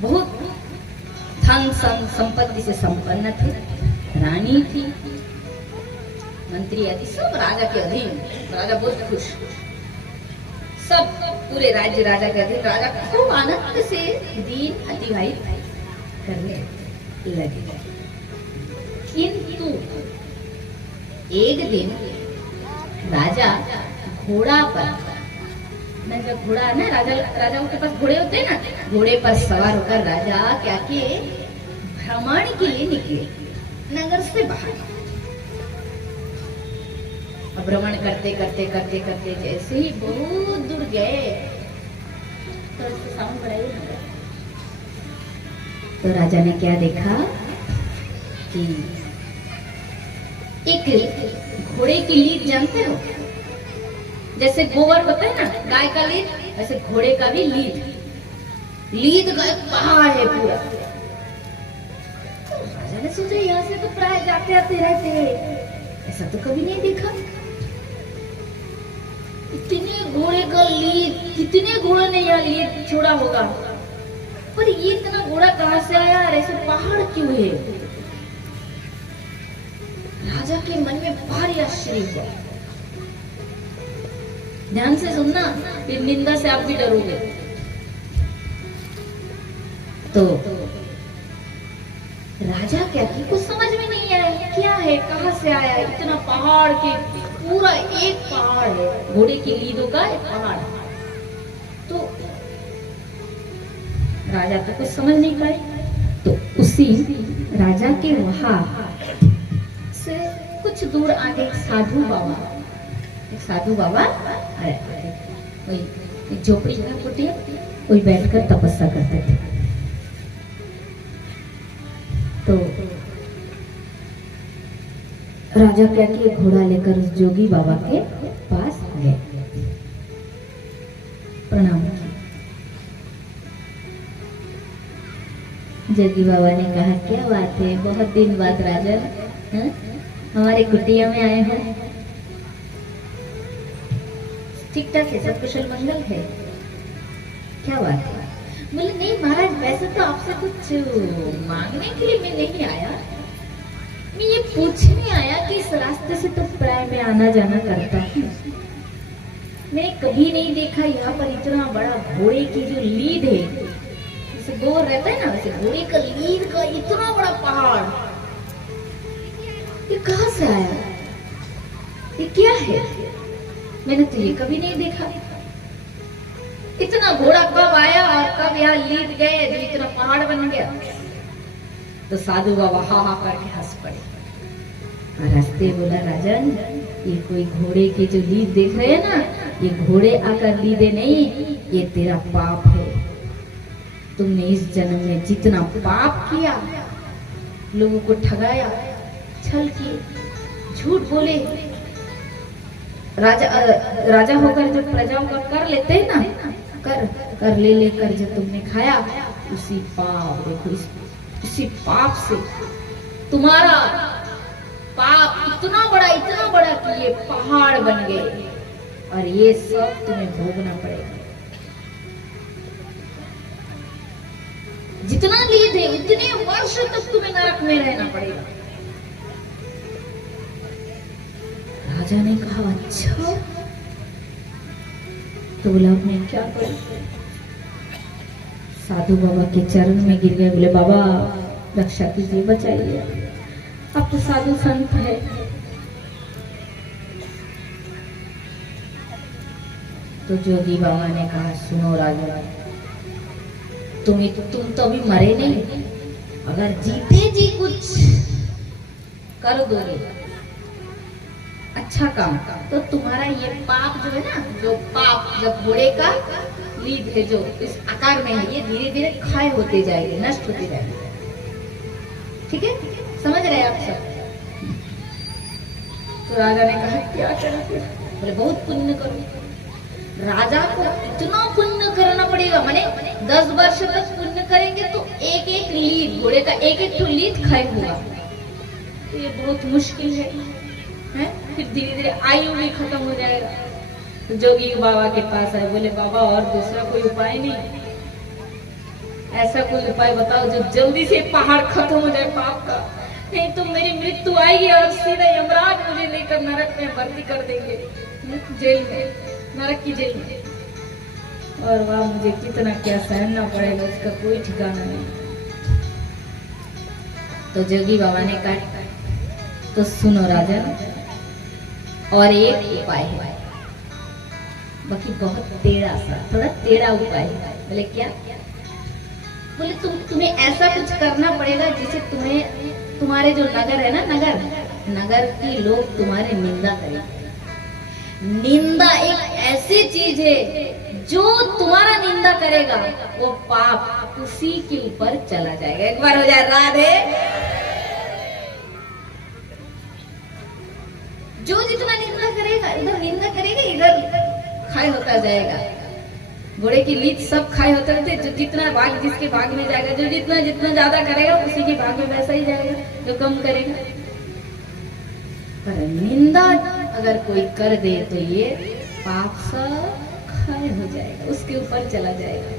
बहुत धन संपत्ति से संपन्न थे, रानी थी, मंत्री आदि सब राजा के अधीन। राजा बहुत खुश, सब पूरे राज्य राजा के अधीन। राजा खूब आनंद से दिन अतिबाहित करने लगे। किंतु एक दिन राजा घोड़ा पर, मैं जब घोड़ा है ना, राजाओं के पास घोड़े होते हैं ना, घोड़े पर सवार होकर राजा क्या किए, भ्रमण के लिए निकले नगर से बाहर। भ्रमण करते करते करते करते जैसे ही बहुत दूर गए तो साउंड बढ़ाइए। तो राजा ने क्या देखा कि एक घोड़े की लीद, जानते हो जैसे गोबर होता है ना गाय का लीद, वैसे घोड़े का भी लीद का एक पहाड़ है पूरा। तो राजा ने सोचा यहाँ से तो प्राय जाते आते रहते हैं, ऐसा तो कभी नहीं देखा। इतने घोड़े का लीद, कितने घोड़े ने यहाँ लीद छोड़ा होगा, पर ये इतना घोड़ा कहाँ से आया और ऐसे पहाड़ क्यों है? राजा के मन में भारी आश्चर्य हुआ। ध्यान से सुनना, फिर निंदा से आप भी डरोगे। तो राजा क्या कि कुछ समझ में नहीं आया, क्या है, कहां से आया, इतना पहाड़ के, पूरा एक पहाड़ है, घोड़े की लीदों का एक पहाड़। तो राजा तो कुछ समझ नहीं पाए। तो उसी राजा के वहां से कुछ दूर आगे एक साधु बाबा वही झोपड़ी का कुटिया, वही बैठकर तपस्या करते थे। तो राजा क्या किए, घोड़ा लेकर उस जोगी बाबा के पास गए, प्रणाम किया। जोगी बाबा ने कहा, क्या बात है, बहुत दिन बाद राजन हमारे कुटिया में आए हो, ठीक ठाक है, सब कुशल मंगल है, क्या बात है? बोले नहीं महाराज, वैसे तो आपसे कुछ मांगने के लिए मैं नहीं आया, मैं ये पूछने आया कि इस रास्ते से तो प्राय में आना जाना करता हूँ, मैंने कभी नहीं देखा यहाँ पर इतना बड़ा घोड़े की जो लीद है, जैसे गोबर रहता है ना, वैसे घोड़े का लीद का इतना बड़ा पहाड़, ये कहाँ से आया, ये क्या है? मैंने तो ये कभी नहीं देखा। इतना घोड़ा कब आया और कब यहाँ लीद गए जो इतना पहाड़ बन गया? तो साधु बाबा हा हा करके हंस पड़े और हंसते बोला, राजन ये कोई घोड़े की जो लीद देख रहे हैं ना, ये घोड़े आकर लीदे नहीं, ये तेरा पाप है। तुमने इस जन्म में जितना पाप किया, लोगों को ठगाया, छल किए, झूठ बोले, राजा होकर जो प्रजाओं का कर लेते हैं ना, कर ले लेकर जो तुमने खाया, उसी पाप, देखो इसी पाप से तुम्हारा पाप इतना बड़ा कि ये पहाड़ बन गए और ये सब तुम्हें भोगना पड़ेगा। जितना लीद है उतने वर्ष तक तुम्हें नरक में रहना पड़ेगा। राजा ने कहा, अच्छा, तो बोला मैं क्या करूं? साधु बाबा के चरण में गिर गए, बोले बाबा रक्षा कीजिए, बचाइए, अब तो साधु संत है। तो जोगी बाबा ने कहा, सुनो राजा, तुम तो अभी मरे नहीं, अगर जीते जी कुछ कर दोगे अच्छा काम, तो तुम्हारा ये पाप जो है ना, जो पाप, जब घोड़े का लीद है जो इस आकार में है, ये धीरे धीरे क्षय होते जाएंगे, नष्ट होते जाएंगे। ठीक है, समझ रहे आप सब? तो राजा ने कहा, क्या करोगे? बोले बहुत पुण्य करो। राजा को इतना पुण्य करना पड़ेगा, माने 10 वर्ष तक पुण्य करेंगे तो एक एक लीद, घोड़े का एक एक लीद क्षय होगा, तो ये बहुत मुश्किल है। फिर धीरे धीरे आयु भी खत्म हो जाएगा। तो जोगी बाबा के पास आए, बोले बाबा और दूसरा कोई उपाय नहीं? ऐसा कोई उपाय बताओ जो जल्दी से पहाड़ खत्म हो जाए पाप का, नहीं तो मेरी मृत्यु आएगी और सीधा यमराज मुझे लेकर नरक में भर्ती कर देंगे, जेल में, नरक की जेल में। और वह मुझे कितना क्या सहना पड़ेगा उसका कोई ठिकाना नहीं। तो जोगी बाबा ने कहा तो सुनो राजन, और एक उपाय है, बाकी बहुत टेढ़ा सा, थोड़ा टेढ़ा उपाय है। बोले क्या? बोले तुम्हें ऐसा कुछ करना पड़ेगा जिसे तुम्हारे जो नगर है ना, नगर के लोग तुम्हारे निंदा करें। निंदा एक ऐसी चीज है जो तुम्हारा निंदा करेगा वो पाप उसी के ऊपर चला जाएगा। एक बार हो जाए राधे। जो जितना निंदा करेगा, इधर निंदा करेगा, इधर खाए होता जाएगा। घोड़े की लीच सब खाए होते रहते, जो जितना भाग जिसके भाग में जाएगा, जो जितना जितना ज्यादा करेगा उसी के भाग में वैसा ही जाएगा, जो कम करेगा। पर निंदा अगर कोई कर दे तो ये पाप सब खाए हो जाएगा, उसके ऊपर चला जाएगा।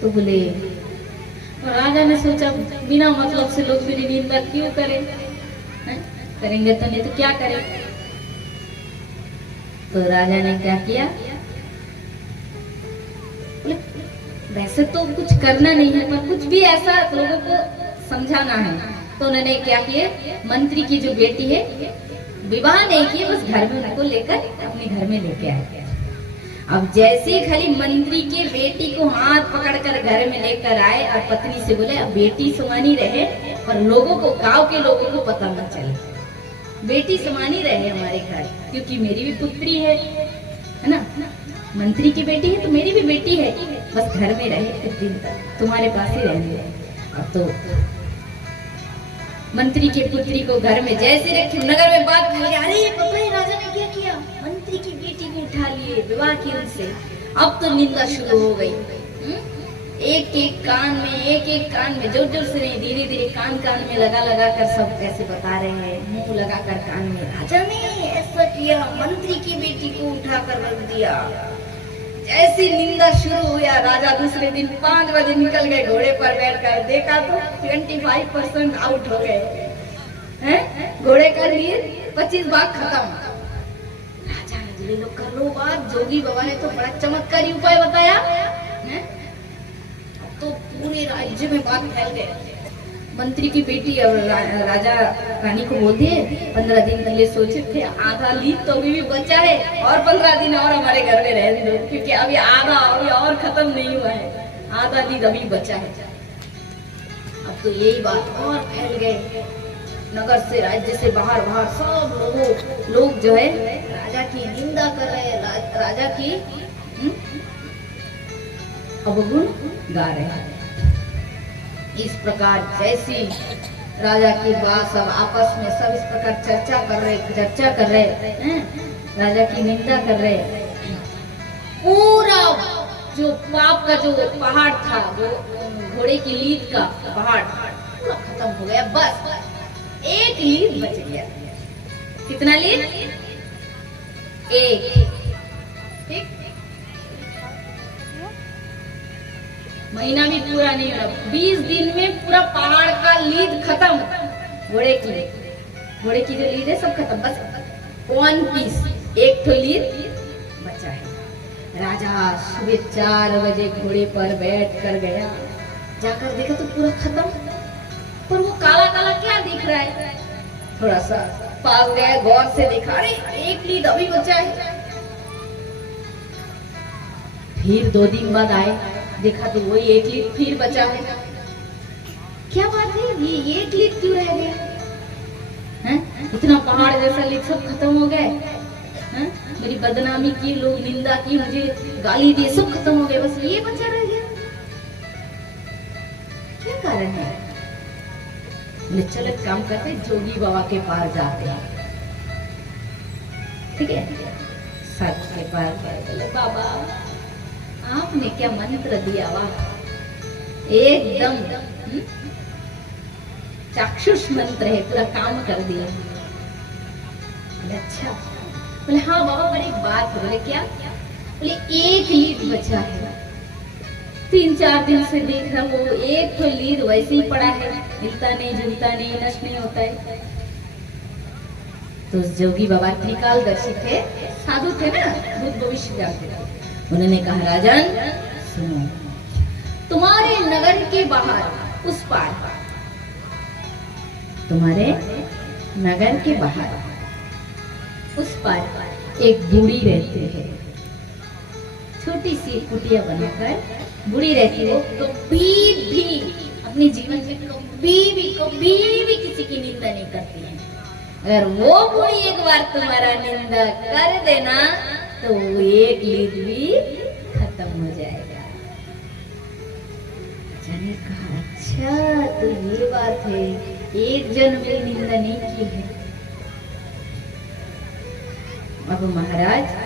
तो बोले, और राजा ने सोचा बिना मतलब से लोग मेरी निंदा क्यों करें, करेंगे तो नहीं तो क्या करें। तो राजा ने क्या किया, वैसे तो कुछ करना नहीं है पर कुछ भी ऐसा लोगों को समझाना है। तो उन्होंने क्या किया, मंत्री की जो बेटी है, विवाह नहीं किए, बस घर में उनको लेकर अपने घर में लेके आए। अब जैसे खाली मंत्री के बेटी को हाथ पकड़कर घर में लेकर आए और पत्नी से बोले अब बेटी समानी रहे पर लोगों को, गांव के लोगों को पता न चले, बेटी समानी रहे हमारे घर, क्योंकि मेरी भी पुत्री है ना, मंत्री की बेटी है तो मेरी भी बेटी है, बस घर में रहे कुछ दिन तक, तुम्हारे पास ही रहने दे। अब तो मंत्री की पुत्री को घर में जैसे रखी, नगर में बात फैल गई, अरे पता है राजा ने क्या किया, मंत्री की बेटी को उठा लिए, विवाह की उनसे। अब तो निंदा शुरू हो गई, एक एक कान में, जोर जोर से नहीं, धीरे धीरे कान में लगा कर सब कैसे बता रहे हैं, मुंह लगा कर कान में, राजा ने ऐसा किया, मंत्री की बेटी को उठा कर रख दिया। ऐसी निंदा शुरू हुआ, राजा दूसरे दिन 5 बजे निकल गए घोड़े पर बैठकर, देखा तो 25% आउट हो गए हैं, घोड़े का लीड 25 भाग खत्म। राजा ने बोले लो कर लो बात, जोगी बाबा ने तो बड़ा चमत्कारी उपाय बताया है? अब तो पूरे राज्य में बात फैल गई। मंत्री की बेटी और राजा रानी को बोल दिए 15 दिन पहले सोचे थे आधा लीड तो अभी भी बचा है, और 15 दिन और हमारे घर में रह दो, क्योंकि अभी आधा अभी और खत्म नहीं हुआ है, आधा लीड अभी बचा है। अब तो यही बात और फैल गए, नगर से, राज्य से बाहर सब लोग जो है राजा की निंदा कर रहे हैं, राजा की अवगुण गा रहे हैं। इस प्रकार जैसी राजा की बात सब आपस में सब इस प्रकार चर्चा कर रहे हैं, राजा की निंदा कर रहे हैं। पूरा जो पाप का जो पहाड़ था, वो घोड़े की लीद का पहाड़ पूरा खत्म हो गया, बस एक लीद बच गया। कितना लीड? एक। ठीक, महीना भी पूरा नहीं हुआ, 20 दिन में पूरा पहाड़ का लीड खत्म, घोड़े की जो लीड है सब खत्म, बस 1 पीस, एक तो लीड बचा है। राजा सुबह 4 बजे घोड़े पर बैठ कर गया, जाकर देखा तो पूरा खत्म, पर वो काला काला क्या दिख रहा है, थोड़ा सा पास गया, गौर से देखा, अरे एक लीड अभी बचा है। फिर 2 दिन बाद आए, देखा तो वही एक लीड फिर बचा है। क्या बात है, ये एक लीड क्यों रह गया है? इतना पहाड़ जैसा लीड सब खत्म हो गए, मेरी बदनामी की, लोग निंदा की, मुझे गाली दी, सब खत्म हो गए, बस ये बचा रह गया, क्या कारण है? चलो एक काम करते, जोगी बाबा के पास जाते हैं, ठीक है, सच के पास गए, बोले बाबा आपने क्या मंत्र दिया, वाह एकदम चाक्षुष मंत्र है, पूरा काम कर दिया। अच्छा, बोले हाँ बाबा, बड़ी बात है। बोले क्या? बोले एक लीड बचा है, 3-4 दिन से देख रहा हूँ एक तो लीड वैसे ही पड़ा है, हिलता नहीं, झूलता नहीं, नष्ट नहीं होता है। तो जोगी बाबा त्रिकालदर्शी थे, साधु थे ना, भूत भविष्य जानते थे। उन्होंने कहा राजन सुनो, तुम्हारे नगर के बाहर उस पार, तुम्हारे नगर के बाहर उस पार एक बूढ़ी रहती है, छोटी सी कुटिया बनाकर बूढ़ी रहती है। कभी भी अपने जीवन में कभी भी किसी की निंदा नहीं करती है। अगर वो बूढ़ी एक बार तुम्हारा निंदा कर देना तो वो एक लीड भी खत्म हो जाएगा। जाने कहा अच्छा तो ये बात है, एक जन भी निंदा नहीं की है। अब महाराज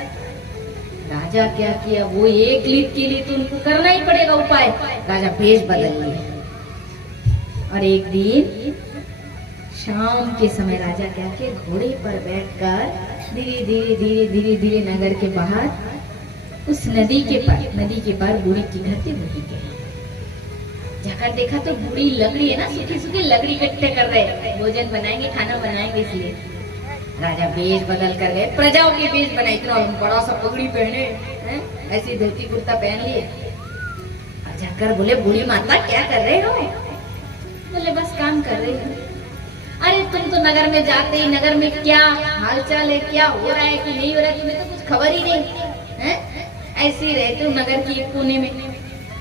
राजा क्या किया, वो एक लीड के लिए तो उनको करना ही पड़ेगा उपाय। राजा भेष बदल लिए और एक दिन शाम के समय राजा क्या किया, घोड़े पर बैठकर धीरे धीरे धीरे धीरे धीरे नगर के बाहर उस नदी के पार बूढ़ी की घर थी, बूढ़ी के जाकर देखा तो बूढ़ी लकड़ी है ना, सूखी सूखी लकड़ी इकट्ठे कर रहे, भोजन बनाएंगे, खाना बनाएंगे। इसलिए राजा वेश बदल कर गए, प्रजाओं के वेश बनाए, इतना बड़ा सा पगड़ी पहने, ऐसी धोती कुर्ता पहन लिए और जाकर बोले बूढ़ी माता क्या कर रहे हो? बोले बस काम कर रही हूँ। अरे तुम तो नगर में जाते ही, नगर में क्या हालचाल है, क्या हो रहा है कि नहीं हो रहा है, तुम्हें तो कुछ खबर ही नहीं है। ऐसे ही रहते हो नगर की एक कोने में।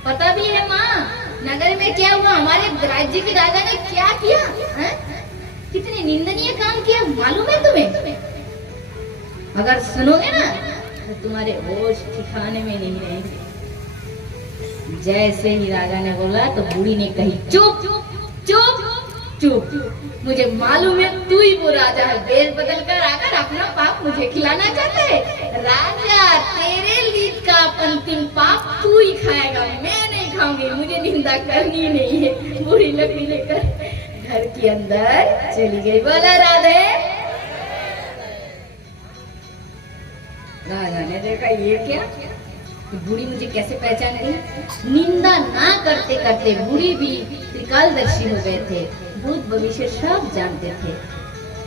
पता भी है माँ नगर में क्या हुआ, हमारे राज्य के राजा ने क्या किया है? कितने निंदनीय काम किया मालूम है तुम्हें? अगर सुनोगे ना तो तुम्हारे होश ठिकाने में नहीं रहेंगे। जैसे ही राजा ने बोला तो बूढ़ी ने कही चुप चुप चुप, मुझे मालूम है तू ही वो राजा है, वेश बदल कर आकर अपना पाप मुझे खिलाना चाहता है। राजा तेरे लीड का अंतिम पाप तू ही खाएगा, मैं नहीं खाऊंगी, मुझे निंदा करनी नहीं है। बूढ़ी लकड़ी लेकर घर के अंदर चली गई। बोला राधे। राजा ने देखा ये क्या, बूढ़ी मुझे कैसे पहचान गई। निंदा ना करते करते बूढ़ी भी त्रिकालदर्शी हो गए थे, भूत भविष्य सब जानते थे।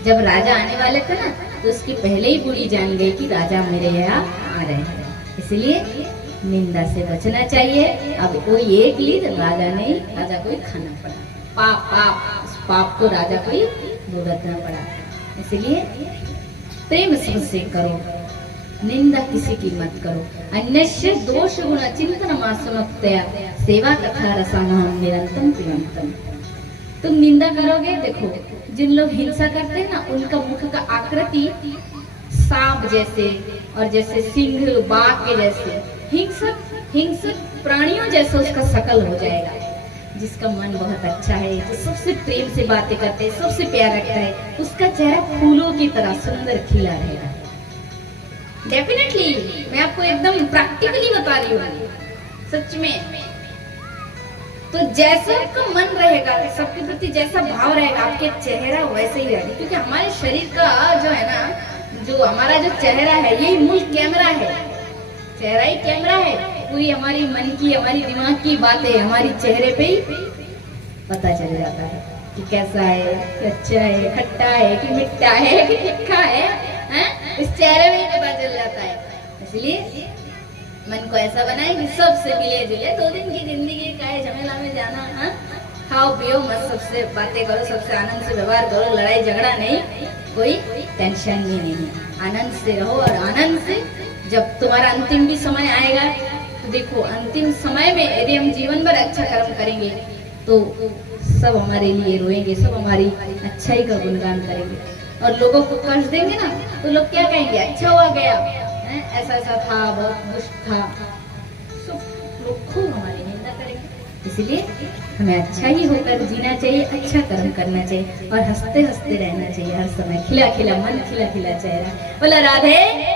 जब राजा आने वाले थे ना तो उसके पहले ही बूढ़ी जान गई कि राजा मेरे यहाँ आ रहे हैं, इसलिए निंदा से बचना चाहिए। अब कोई एक लीड राजा नहीं, राजा को ही खाना पड़ा, पाप उस पाप को राजा को ही भुगतना पड़ा। इसलिए प्रेम सबसे करो, निंदा किसी की मत करो। अन्यस्य दोष गुण चिंतन मासमक्तया सेवा कथा रसामहं निरंतम प्रियंतम। तुम निंदा करोगे, देखो जिन लोग हिंसा करते हैं ना उनका मुख का आकृति सांप जैसे और जैसे सिंह बाघ के जैसे हिंसक प्राणियों जैसा उसका शकल हो जाएगा। जिसका मन बहुत अच्छा है, जो सबसे प्रेम से बातें करते हैं, सबसे प्यार रखता है, उसका चेहरा फूलों की तरह सुंदर खिला रहेगा। डेफिनेटली मैं आपको एकदम प्रैक्टिकली बता रही हूँ, सच में। तो जैसा आपका मन रहेगा, सबके प्रति जैसा भाव रहेगा, आपके चेहरा वैसे ही रहेगा। क्योंकि हमारे शरीर का जो है ना, जो हमारा जो चेहरा है यही मूल कैमरा है, चेहरा ही कैमरा है। पूरी हमारी मन की, हमारी दिमाग की बातें हमारी चेहरे पे ही पता चल जाता है कि कैसा है, कि अच्छा है, खट्टा है कि मिठा है कि तीखा है, इस चेहरे में ही पता चल जाता है। इसलिए मन को ऐसा बनाए कि सबसे मिले जुले, 2 दिन की जिंदगी का है, झमेला में जाना, खाओ पियो मत, सबसे बातें करो, सबसे आनंद से व्यवहार करो, लड़ाई झगड़ा नहीं, कोई टेंशन भी नहीं, आनंद से रहो। और आनंद से जब तुम्हारा अंतिम भी समय आएगा तो देखो, अंतिम समय में यदि हम जीवन भर अच्छा कर्म करेंगे तो सब हमारे लिए रोएंगे, सब हमारी अच्छाई का गुणगान करेंगे। और लोगों को कष्ट देंगे ना तो लोग क्या कहेंगे, अच्छा हुआ गया, ऐसा ऐसा था, बहुत दुष्ट था, सब लोग खूब हमारी निंदा करेंगे। इसलिए हमें अच्छा ही होकर जीना चाहिए, अच्छा कर्म करना चाहिए और हंसते हंसते रहना चाहिए हर समय, खिला खिला मन, खिला खिला चेहरा। बोला राधे।